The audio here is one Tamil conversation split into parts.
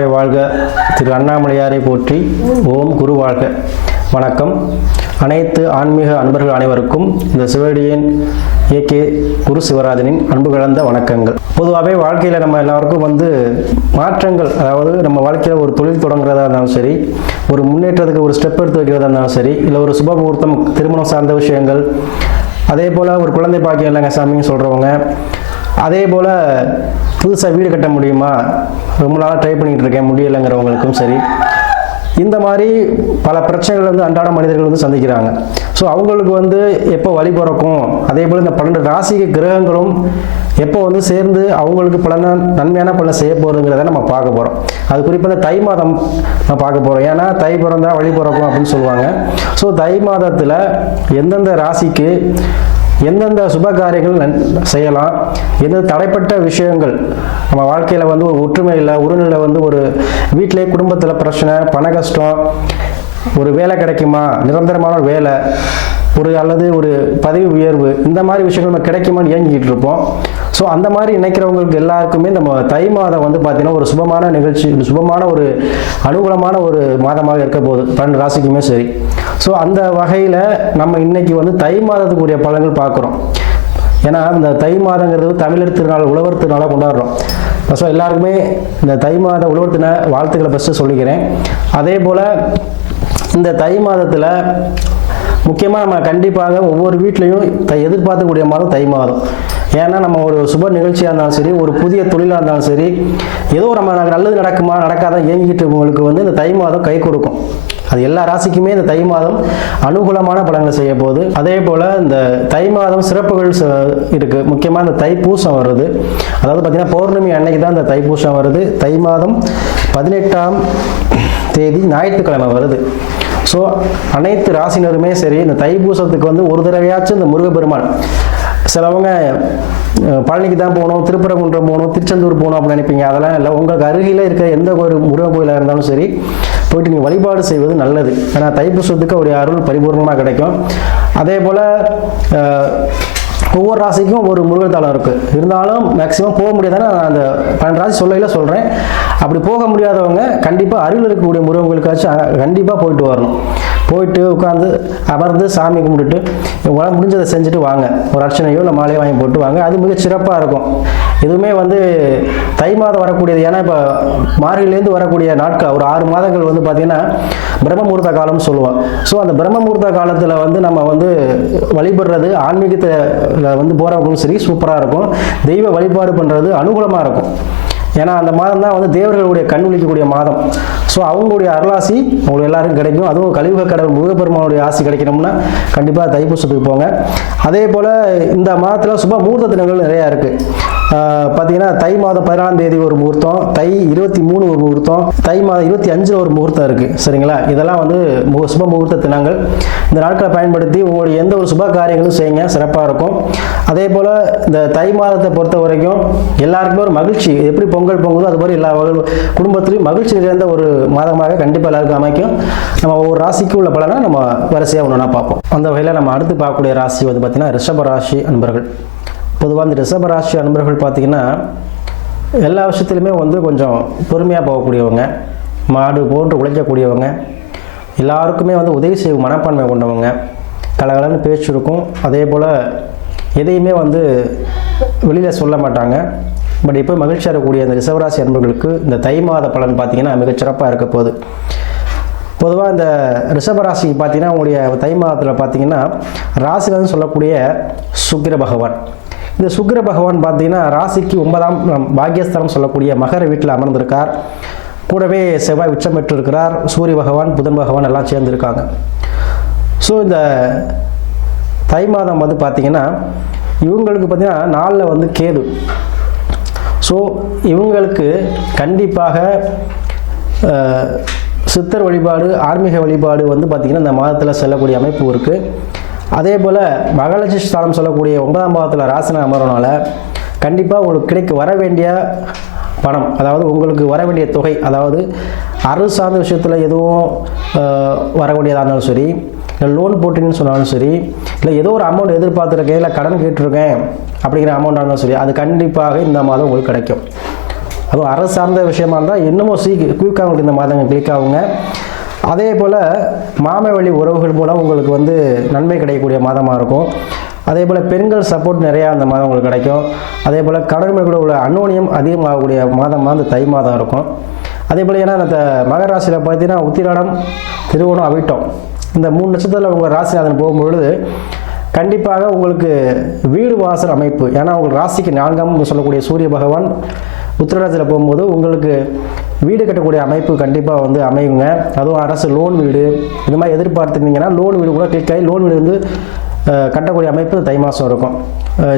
வாழ்க வாழ்க. திரு அண்ணாமலையாரை போற்றி. ஓம் குரு வாழ்க. வணக்கம். அனைத்து ஆன்மீக அன்பர்கள் அனைவருக்கும் இந்த சிவடியின் ஏகே குரு சிவராஜனின் அன்பு கலந்த வணக்கங்கள். பொதுவாகவே வாழ்க்கையில் நம்ம எல்லாருக்கும் மாற்றங்கள், அதாவது நம்ம வாழ்க்கையில் ஒரு தொழில் தொடங்குறதா இருந்தாலும் சரி, ஒரு முன்னேற்றத்துக்கு ஒரு ஸ்டெப் எடுத்து வைக்கிறதா இருந்தாலும் சரி, இல்லை ஒரு சுப முகூர்த்தம், திருமணம் சார்ந்த விஷயங்கள், அதே போல் ஒரு குழந்தை பாக்கியம் இல்லைங்க சாமின்னு சொல்கிறவங்க, அதே போல் புதுசாக வீடு கட்ட முடியுமா, ரொம்ப நாளாக ட்ரை பண்ணிகிட்டு இருக்கேன் முடியலைங்கிறவங்களுக்கும் சரி, இந்த மாதிரி பல பிரச்சனைகள் அன்றாட மனிதர்கள் சந்திக்கிறாங்க. ஸோ அவங்களுக்கு எப்போ வழி பிறக்கும், அதே போல் இந்த 12 ராசிக்கு கிரகங்களும் எப்போ சேர்ந்து அவங்களுக்கு நன்மையான பலனை செய்ய போகிறதுங்கிறத நம்ம பார்க்க போகிறோம். அது குறிப்பாக தை மாதம் நம்ம பார்க்க போகிறோம். ஏன்னா தை பிறந்தா வழி பிறக்கும் அப்படின்னு சொல்லுவாங்க. ஸோ தை மாதத்தில் எந்தெந்த ராசிக்கு எந்தெந்த சுப காரியங்கள் செய்யலாம், எந்த தடைப்பட்ட விஷயங்கள் நம்ம வாழ்க்கையில் ஒரு ஒற்றுமை இல்லை, உறநிலை ஒரு வீட்டிலே குடும்பத்தில் பிரச்சனை, பண கஷ்டம், ஒரு வேலை கிடைக்குமா, நிரந்தரமான வேலை, அல்லது ஒரு பதவி உயர்வு, இந்த மாதிரி விஷயங்கள் நம்ம கிடைக்குமான்னு ஏங்கிட்டு இருப்போம். ஸோ அந்த மாதிரி நினைக்கிறவங்களுக்கு எல்லாருக்குமே நம்ம தை மாதம் பார்த்தீங்கன்னா ஒரு சுபமான நிகழ்ச்சி, சுபமான ஒரு அனுகூலமான ஒரு மாதமாக இருக்க போகுது 12 ராசிக்குமே சரி. ஸோ அந்த வகையில் நம்ம இன்னைக்கு தை மாதத்துக்குரிய பலன்கள் பார்க்குறோம். ஏன்னா இந்த தை மாதங்கிறது தமிழர் திருநாள், உழவர் திருநாளாக கொண்டாடுறோம். ஸோ எல்லாருக்குமே இந்த தை மாத உழவர் தின வாழ்த்துக்களை ஃபஸ்ட்டு சொல்லிக்கிறேன். அதே போல் இந்த தை மாதத்தில் முக்கியமாக நம்ம கண்டிப்பாக ஒவ்வொரு வீட்லேயும் எதிர்பார்க்கக்கூடிய மாதம் தை மாதம். ஏன்னா நம்ம ஒரு சுப நிகழ்ச்சியாக இருந்தாலும் சரி, ஒரு புதிய தொழிலாக இருந்தாலும் சரி, ஏதோ நம்ம நல்லது நடக்குமா நடக்காத ஏங்கிட்டு இருக்கவங்களுக்கு இந்த தை மாதம் கை கொடுக்கும். அது எல்லா ராசிக்குமே இந்த தை மாதம் அனுகூலமான பலன்களை செய்ய போகுது. அதே போல் இந்த தை மாதம் சிறப்புகள் இருக்குது. முக்கியமாக இந்த தைப்பூசம் வருது. அதாவது பார்த்திங்கன்னா பௌர்ணமி அன்னைக்கு தான் இந்த தைப்பூசம் வருது. தை மாதம் 18ஆம் தேதி ஞாயிற்றுக்கிழமை வருது. ஸோ அனைத்து ராசினருமே சரி இந்த தைப்பூசத்துக்கு ஒரு தடவையாச்சும் இந்த முருகப்பெருமான், சிலவங்க பழனிக்கு தான் போகணும், திருப்பரங்குன்றம் போகணும், திருச்செந்தூர் போகணும் அப்படின்னு நினைப்பீங்க. அதெல்லாம் இல்லை. உங்களுக்கு அருகில் இருக்கிற எந்த ஒரு முருகன் கோயிலாக இருந்தாலும் சரி போயிட்டு நீங்கள் வழிபாடு செய்வது நல்லது. ஏன்னா தைப்பூசத்துக்கு ஒரு அருள் பரிபூர்ணமாக கிடைக்கும். அதே போல் ஒவ்வொரு ராசிக்கும் ஒரு முருகன் தலம் இருக்குது. இருந்தாலும் மேக்சிமம் போக முடியாதானே நான் அந்த 12 ராசி சொல்லையில் சொல்கிறேன். அப்படி போக முடியாதவங்க கண்டிப்பாக அருகில் இருக்கக்கூடிய முருகங்களுக்காச்சும் கண்டிப்பாக போயிட்டு வரணும். போயிட்டு உட்காந்து அமர்ந்து சாமி கும்பிட்டுட்டு உங்களால் முடிஞ்சதை செஞ்சுட்டு வாங்க. ஒரு அர்ச்சனையோ இல்லை மாலையோ வாங்கி போட்டு வாங்க. அது மிக சிறப்பாக இருக்கும். எதுவுமே தை மாதம் வரக்கூடியது. ஏன்னா இப்போ மார்கழிலேருந்து வரக்கூடிய நாட்கள் ஒரு 6 மாதங்கள் பார்த்தீங்கன்னா பிரம்ம முகூர்த்த காலம்னு சொல்லுவோம். ஸோ அந்த பிரம்ம முகூர்த்த காலத்தில் நம்ம வழிபடுறது ஆன்மீகத்தில் போகிறவங்களும் சரி சூப்பராக இருக்கும். தெய்வ வழிபாடு பண்ணுறது அனுகூலமாக இருக்கும். ஏன்னா அந்த மாதம் தான் தேவர்களுடைய கண் விழிக்கக்கூடிய மாதம். ஸோ அவங்களுடைய அருளாசி உங்களுக்கு எல்லாருக்கும் கிடைக்கும். அதுவும் கலியுக கடவுள் முருகப்பெருமானுடைய ஆசி கிடைக்கணும்னா கண்டிப்பாக தைப்பூசத்துக்கு போங்க. அதே போல் இந்த மாதத்தில் சுப முகூர்த்த தினங்கள் நிறையா இருக்குது. பார்த்தீங்கன்னா தை மாதம் 14ஆம் தேதி ஒரு முகூர்த்தம், தை 23 ஒரு முகூர்த்தம், தை மாதம் 25 ஒரு முகூர்த்தம் இருக்குது. சரிங்களா? இதெல்லாம் சுப முகூர்த்த தினங்கள். இந்த நாட்களை பயன்படுத்தி உங்களுடைய எந்த ஒரு சுப காரியங்களும் செய்யுங்க, சிறப்பாக இருக்கும். அதே போல் இந்த தை மாதத்தை பொறுத்த வரைக்கும் எல்லாருக்குமே ஒரு மகிழ்ச்சி, எப்படி பொங்கல் பொங்குதோ அது மாதிரி எல்லா குடும்பத்திலையும் மகிழ்ச்சி நிறைந்த ஒரு மாதமாக கண்டிப்பாக எல்லாருக்கும் அமைக்கும். நம்ம ஒவ்வொரு ராசிக்கு உள்ள பலனை நம்ம வரிசையாக ஒன்றுனா பார்ப்போம். அந்த வகையில் நம்ம அடுத்து பார்க்கக்கூடிய ராசி பார்த்தீங்கன்னா ரிஷபராசி அன்பர்கள். பொதுவாக இந்த ரிஷபராசி அன்பர்கள் பார்த்திங்கன்னா எல்லா விஷயத்துலையுமே கொஞ்சம் பொறுமையாக போகக்கூடியவங்க, மாடு போன்று உழைக்கக்கூடியவங்க, எல்லாருக்குமே உதவி செய்யும் மனப்பான்மை கொண்டவங்க, கலகலன்னு பேச்சு இருக்கும். அதே போல் எதையுமே வெளியில் சொல்ல மாட்டாங்க. பட் இப்போ மகிழ்ச்சியாக இருக்கக்கூடிய இந்த ரிஷபராசி அன்பர்களுக்கு இந்த தை மாத பலன் பார்த்திங்கன்னா மிகச்சிறப்பாக இருக்க போகுது. பொதுவாக இந்த ரிஷபராசி பார்த்திங்கன்னா உங்களுடைய தை மாதத்தில் பார்த்திங்கன்னா ராசிலன்னு சொல்லக்கூடிய சுக்கிர பகவான். இந்த சுக்கிர பகவான் பார்த்தீங்கன்னா ராசிக்கு 9ஆம் பாக்கியஸ்தானம் சொல்லக்கூடிய மகர வீட்டில் அமர்ந்திருக்கார். கூடவே செவ்வாய் உச்சம் பெற்று இருக்கிறார். சூரிய பகவான், புதன் பகவான் எல்லாம் சேர்ந்துருக்காங்க. ஸோ இந்த தை மாதம் பார்த்தீங்கன்னா இவங்களுக்கு பார்த்தீங்கன்னா 4ல் கேது. ஸோ இவங்களுக்கு கண்டிப்பாக சித்தர் வழிபாடு, ஆன்மீக வழிபாடு பார்த்திங்கன்னா இந்த மாதத்தில் செல்லக்கூடிய அமைப்பு இருக்குது. அதே போல் மகாலட்சுமி ஸ்தானம் சொல்லக்கூடிய 9ஆம் பாவத்தில் ராசினா அமரனால கண்டிப்பாக உங்களுக்கு கிடைக்க வர வேண்டிய பணம், அதாவது உங்களுக்கு வர வேண்டிய தொகை, அதாவது அரசு சார்ந்த விஷயத்தில் எதுவும் வரக்கூடியதாக இருந்தாலும் சரி, இல்லை லோன் போட்டிங்கன்னு சொன்னாலும் சரி, இல்லை ஏதோ ஒரு அமௌண்ட் எதிர்பார்த்துருக்கேன், இல்லை கடன் கேட்டிருக்கேன் அப்படிங்கிற அமௌண்ட்டாக இருந்தாலும் சரி, அது கண்டிப்பாக இந்த மாதம் உங்களுக்கு கிடைக்கும். அதுவும் அரசு சார்ந்த விஷயமா இருந்தால் இன்னமும் குயிக்காக உங்களுக்கு இந்த மாதங்கள் கிளிக் ஆகுங்க. அதே போல் மாமை வழி உறவுகள் மூலம் உங்களுக்கு வந்து நன்மை கிடைக்கக்கூடிய மாதமாக இருக்கும். அதே போல் பெண்கள் சப்போர்ட் நிறையா அந்த மாதம் உங்களுக்கு கிடைக்கும். அதே போல் கணவன் கூட உள்ள அன்னோனியம் அதிகமாகக்கூடிய மாதமாக அந்த தை மாதம் இருக்கும். அதே போல் ஏன்னா இந்த மகர ராசியில் பார்த்தீங்கன்னா உத்திராடம், திருவோணம், அவிட்டம் இந்த 3 நட்சத்திரத்தில் உங்கள் ராசிநாதன் போகும்பொழுது கண்டிப்பாக உங்களுக்கு வீடு வாசல் அமைப்பு, ஏன்னா உங்களுக்கு ராசிக்கு 4ஆம் சொல்லக்கூடிய சூரிய பகவான் உத்திராடத்தில் போகும்போது உங்களுக்கு வீடு கட்டக்கூடிய அமைப்பு கண்டிப்பாக வந்து அமையுங்க. அதுவும் அரசு லோன் வீடு இந்த மாதிரி எதிர்பார்த்துருந்தீங்கன்னா லோன் வீடு கூட கிளிக் ஆகி லோன் வீடு வந்து கட்டக்கூடிய அமைப்பு தை மாதம் இருக்கும்.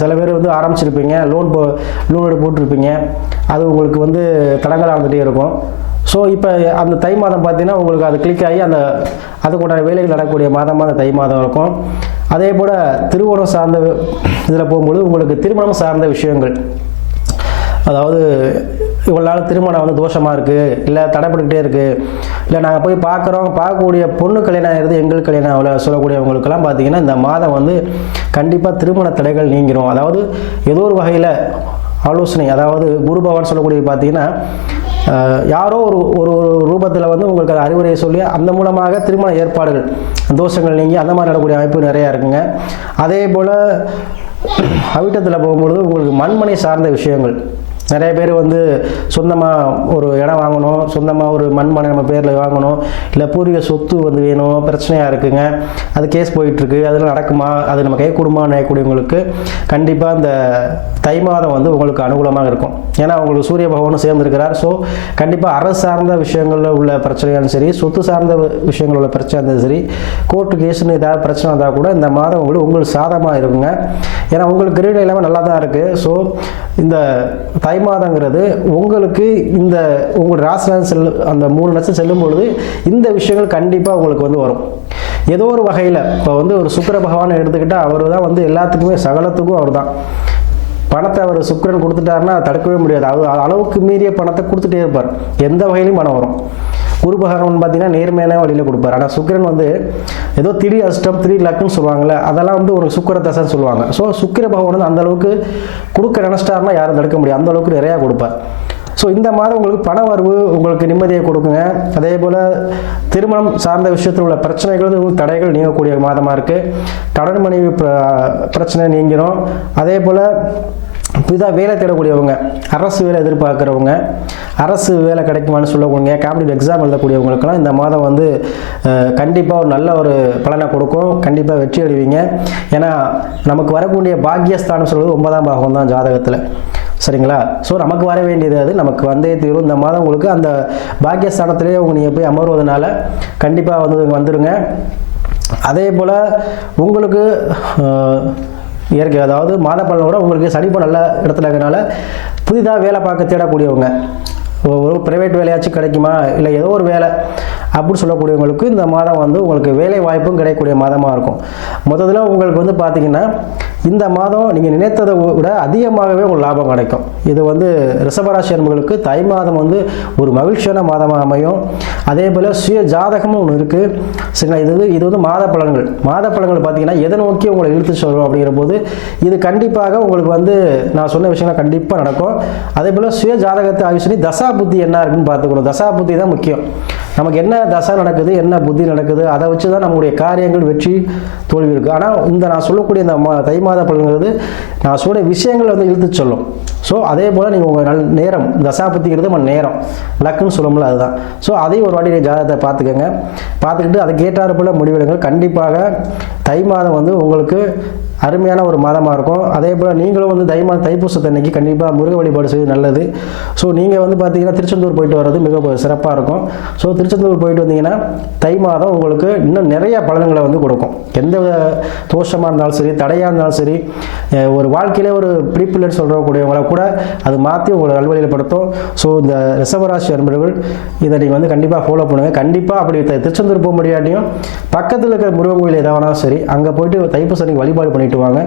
சில பேர் வந்து ஆரம்பிச்சிருப்பீங்க, லோன் வீடு போட்டிருப்பீங்க, அது உங்களுக்கு வந்து தடங்கலாக இருந்துகிட்டே இருக்கும். ஸோ இப்போ அந்த தை மாதம் பார்த்தீங்கன்னா உங்களுக்கு அது கிளிக் ஆகி அதுக்கூட வேலைகள் நடக்கக்கூடிய மாதமாக அந்த தை மாதம் இருக்கும். அதே போல் திருவோணம் சார்ந்த இதில் போகும்போது உங்களுக்கு திருமணம் சார்ந்த விஷயங்கள், அதாவது இவ்வளோ நாள் திருமணம் வந்து தோஷமாக இருக்குது, இல்லை தடைப்பட்டுக்கிட்டே இருக்குது, இல்லை நாங்கள் போய் பார்க்கக்கூடிய பொண்ணு கல்யாணம் ஆகிறது எங்களுக்கு கல்யாணம் அவ்வளோ சொல்லக்கூடியவங்களுக்கெல்லாம் பார்த்தீங்கன்னா இந்த மாதம் வந்து கண்டிப்பாக திருமண தடைகள் நீங்கிரும். அதாவது ஏதோ ஒரு வகையில் ஆலோசனை, அதாவது குரு பகவான் சொல்லக்கூடிய பார்த்தீங்கன்னா யாரோ ஒரு ரூபத்தில் வந்து உங்களுக்கு அது அறிவுரையை சொல்லி அந்த மூலமாக திருமண ஏற்பாடுகள் தோஷங்கள் நீங்கி அந்த மாதிரி நடக்கக்கூடிய அமைப்பு நிறையா இருக்குங்க. அதே போல் அவிட்டத்தில் போகும்பொழுது உங்களுக்கு மண்மனை சார்ந்த விஷயங்கள், நிறைய பேர் வந்து சொந்தமாக ஒரு இடம் வாங்கணும், சொந்தமாக ஒரு மண்மனை நம்ம பேரில் வாங்கணும், இல்லை பூர்வீக சொத்து வந்து வேணும், பிரச்சனையாக இருக்குங்க, அது கேஸ் போயிட்டுருக்கு, அதெல்லாம் நடக்குமா, அது நம்ம கை கொடுமா நினைக்கக்கூடியவங்களுக்கு கண்டிப்பாக இந்த தை மாதம் வந்து உங்களுக்கு அனுகூலமாக இருக்கும். ஏன்னா உங்களுக்கு சூரிய பகவானும் சேர்ந்துருக்கிறார். ஸோ கண்டிப்பாக அரசு சார்ந்த விஷயங்களில் உள்ள பிரச்சனையாலும் சரி, சொத்து சார்ந்த விஷயங்கள் உள்ள பிரச்சனை இருந்தாலும் சரி, கோர்ட்டு கேஸ்னு ஏதாவது பிரச்சனை இருந்தால் கூட இந்த மாதம் உங்களுக்கு சாதகமாக இருக்குங்க. ஏன்னா உங்களுக்கு கிரீடம் எல்லாமே நல்லா தான் இருக்குது. ஸோ இந்த தை மாதங்கிறது உங்களுக்கு இந்த உங்கள் ராசிநாதன் அந்த 3 நட்சத்திரம் செல்லும் பொழுது இந்த விஷயங்கள் கண்டிப்பாக உங்களுக்கு வந்து வரும். ஏதோ ஒரு வகையில் இப்போ வந்து ஒரு சுக்கிர பகவானை எடுத்துக்கிட்டால் அவர் தான் வந்து எல்லாத்துக்குமே சகலத்துக்கும் அவர் தான். பணத்தை அவர் சுக்கிரன் கொடுத்துட்டாருன்னா தடுக்கவே முடியாது. அளவுக்கு மீறிய பணத்தை கொடுத்துட்டே இருப்பார், எந்த வகையிலையும் பணம் வரும். குரு பகவான் பார்த்தீங்கன்னா நேர்மையான வழியில் கொடுப்பார். ஆனால் சுக்கிரன் வந்து ஏதோ 3 அஷ்டம் 3 லக்குன்னு சொல்லுவாங்கள்ல, அதெல்லாம் வந்து ஒரு சுக்கிர தசைன்னு சொல்லுவாங்க. ஸோ சுக்கிர பகவான் வந்து அந்த அளவுக்கு கொடுக்க நினைச்சிட்டாருன்னா யாரும் தடுக்க முடியாது, அந்த அளவுக்கு நிறையா கொடுப்பார். ஸோ இந்த மாதம் உங்களுக்கு பண வரவு உங்களுக்கு நிம்மதியை கொடுக்குங்க. அதே போல் திருமணம் சார்ந்த விஷயத்தில் உள்ள பிரச்சனைகள் தடைகள் நீங்கக்கூடிய மாதமாக இருக்குது. கடன் மனைவி பிரச்சனை நீங்கிடும். அதே போல் புதிதாக வேலை தேடக்கூடியவங்க, அரசு வேலை எதிர்பார்க்குறவங்க, அரசு வேலை கிடைக்குமான்னு சொல்லக்கூடிய காம்படிட்டிவ் எக்ஸாம் எழுதக்கூடியவங்களுக்கெல்லாம் இந்த மாதம் வந்து கண்டிப்பாக ஒரு நல்ல ஒரு பலனை கொடுக்கும். கண்டிப்பாக வெற்றி அடைவீங்க. ஏன்னா நமக்கு வரக்கூடிய பாக்கியஸ்தானம் சொல்வது 9ஆம் பாகம் தான் ஜாதகத்தில், சரிங்களா? ஸோ நமக்கு வர வேண்டியது அது நமக்கு வந்தே தீரும். இந்த மாதம் உங்களுக்கு அந்த பாக்கியஸ்தானத்திலேயே நீங்கள் போய் அமர்வதனால கண்டிப்பாக வந்துடுங்க. அதே போல் உங்களுக்கு இயற்கை, அதாவது மாத பலனோட உங்களுக்கு சனிப்பு நல்ல இடத்துல இருக்கிறனால புதிதாக வேலை பார்க்க தேடக்கூடியவங்க, ஒரு ப்ரைவேட் வேலையாச்சும் கிடைக்குமா, இல்லை ஏதோ ஒரு வேலை அப்படின்னு சொல்லக்கூடியவங்களுக்கு இந்த மாதம் வந்து உங்களுக்கு வேலை வாய்ப்பும் கிடைக்கக்கூடிய மாதமாக இருக்கும். முதல்ல உங்களுக்கு வந்து பார்த்திங்கன்னா இந்த மாதம் நீங்கள் நினைத்ததை விட அதிகமாகவே உங்களுக்கு லாபம் கிடைக்கும். இது வந்து ரிஷபராசி அன்பர்களுக்கு தை மாதம் வந்து ஒரு மகிழ்ச்சியான மாதமாக அமையும். அதே போல் சுய ஜாதகமும் ஒன்று இருக்குது, சரிங்களா? இது வந்து மாத பலன்கள். மாத பலன்கள் பார்த்தீங்கன்னா எதை நோக்கி உங்களை இழுத்து சொல்கிறோம் அப்படிங்கிற போது இது கண்டிப்பாக உங்களுக்கு வந்து நான் சொன்ன விஷயங்கள் கண்டிப்பாக நடக்கும். அதே போல் சுய ஜாதகத்தை ஆய்வு பண்ணி தசா புத்தி என்ன இருக்குன்னு பார்த்துக்கணும். தசா புத்தி தான் முக்கியம். நமக்கு என்ன தசா நடக்குது, என்ன புத்தி நடக்குது, அதை வச்சு தான் நம்முடைய காரியங்கள் வெற்றி தோல்வி இருக்குது. ஆனால் இந்த நான் சொல்லக்கூடிய இந்த தை மாத பலன்கிறது நான் சொல்ல விஷயங்கள் வந்து இழுத்து சொல்லும். ஸோ அதே போல் நீங்கள் உங்கள் நேரம் தசா புத்திங்கிறது நம்ம நேரம் லக்குன்னு சொல்லும்ல, அதுதான். ஸோ அதையும் ஒரு வாட்டி ஜாதகத்தை பார்த்துக்கோங்க. பார்த்துக்கிட்டு அதை கேட்டார் போல் முடிவெடுங்கள். கண்டிப்பாக தை மாதம் வந்து உங்களுக்கு அருமையான ஒரு மாதமாக இருக்கும். அதே போல் நீங்களும் வந்து தைப்பூசத்தை அன்னைக்கு கண்டிப்பாக முருக வழிபாடு செய்வது நல்லது. ஸோ நீங்கள் வந்து பார்த்தீங்கன்னா திருச்செந்தூர் போயிட்டு வர்றது மிக சிறப்பாக இருக்கும். ஸோ திருச்செந்தூர் போயிட்டு வந்தீங்கன்னா தை மாதம் உங்களுக்கு இன்னும் நிறைய பலன்களை வந்து கொடுக்கும். எந்த தோஷமாக இருந்தாலும் சரி, தடையாக இருந்தாலும் சரி, ஒரு வாழ்க்கையிலே ஒரு பிடிப்பில்லைன்னு சொல்கிறக்கூடியவங்களை கூட அது மாற்றி உங்களை நல்வழியில் படுத்தும். ஸோ இந்த ரிஷபராசி அன்பர்கள் இதை நீங்கள் வந்து கண்டிப்பாக ஃபாலோ பண்ணுங்கள். கண்டிப்பாக அப்படி திருச்செந்தூர் போக முடியாட்டியும் பக்கத்தில் இருக்கிற முருகன் கோயில் எதாவனாலும் சரி அங்கே போயிட்டு தைப்பூசத்துக்கு வழிபாடு பண்ணிட்டு வாங்க.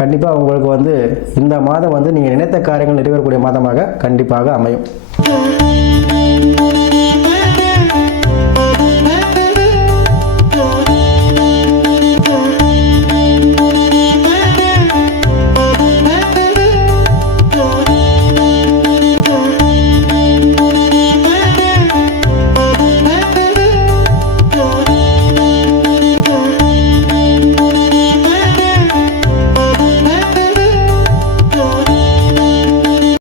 கண்டிப்பாக உங்களுக்கு வந்து இந்த மாதம் வந்து நீங்கள் நினைத்த காரியங்கள் நிறைவேறக்கூடிய மாதமாக கண்டிப்பாக அமையும்.